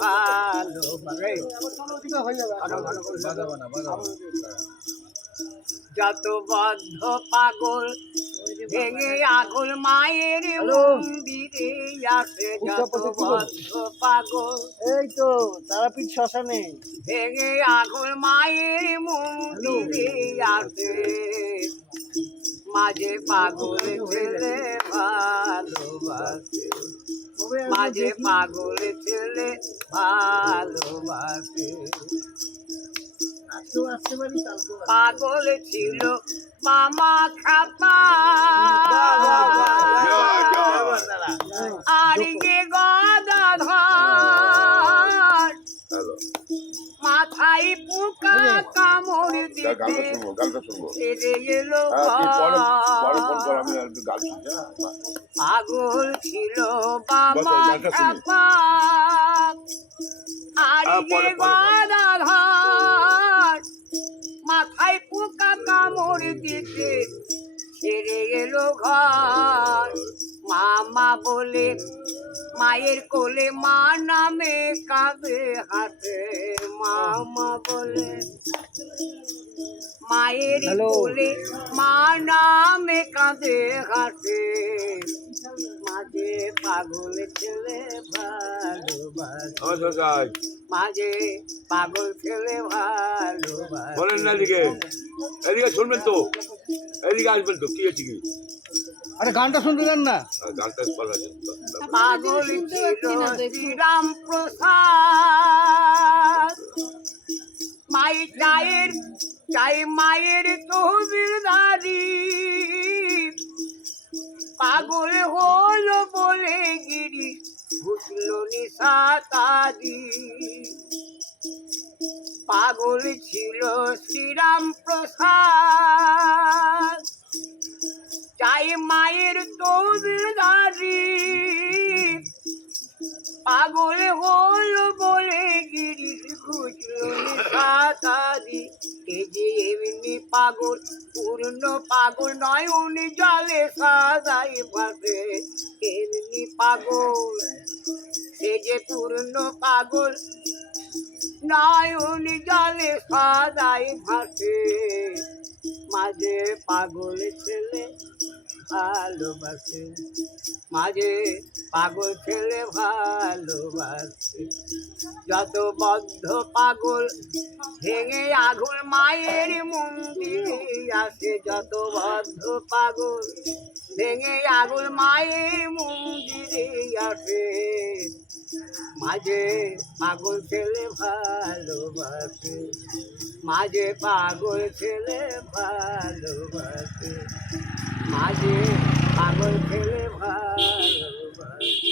ভালোবাসে। যত বদ্ধ পাগল ভেঙে আগুন মায়ের মন্দিরে আসে, যত বদ্ধ পাগল এই তো তারাপীঠ শ্মশানে ভেঙে আগুন মায়ের মন্দিরে আসে। মাঝে পাগল ছেলে ভালোবাসে, মাঝে পাগল ছেলে ভালোবাসে। পাগল ছিল মামা খাপা আর যে গদাধর, মাথায় পোকা কামড় দিতে ছেড়ে এলো। পাগল ছিল মামা খাপা আর যে গদাধর, মাথায় পোকা কামড় দিতে ছেড়ে এলো ঘর। মামা বলে মায়ের কোলে মা নামে কাঁদে হাতে, মামা বলে মায়ের কোলে মা নামে কাঁদে হাতে। মাঝে পাগল ছেলে ভালোবাসে, মাঝে পাগল ছেলে ভালোবাসে। বলেন না এদিকে, এদিকে শুনবেন তো, এদিকে আসবেন তো, কি হচ্ছে কি? আরে গানটা শুনতে দেন না। গানটা পাগল ছিল শ্রীরাম প্রসাদ, চাই মায়ের তহবিলদারি। পাগল হলো বলে গিরি ঘুষলো নিশাতারি। পাগল ছিল শ্রীরাম প্রসাদ, চাই মায়ের তহবিলদারি। পাগল হলো বলে গিরিশ ঘুষলো নিশাতারি। এ যে এমনি পাগল পূর্ণ পাগল নয়, উনি জলে সাজাই ভাসে। এমনি পাগল সে যে পূর্ণ পাগল নয়, উনি জলে সাজাই ভাসে। মাঝে পাগল ছেলে ভালোবাসে, মাঝে পাগল ছেলে ভালোবাসে। যত বদ্ধ পাগল ভেঙে আগুন মায়ের মন্দিরে আসে, যত বদ্ধ পাগল ভেঙে আগুন মায়ের মন্দিরে আসে। মাঝে পাগল ছেলে ভালোবাসে, মাঝে পাগল ছেলে ভালোবাসে, মাঝে পাগল ছেলে ভালোবাসে।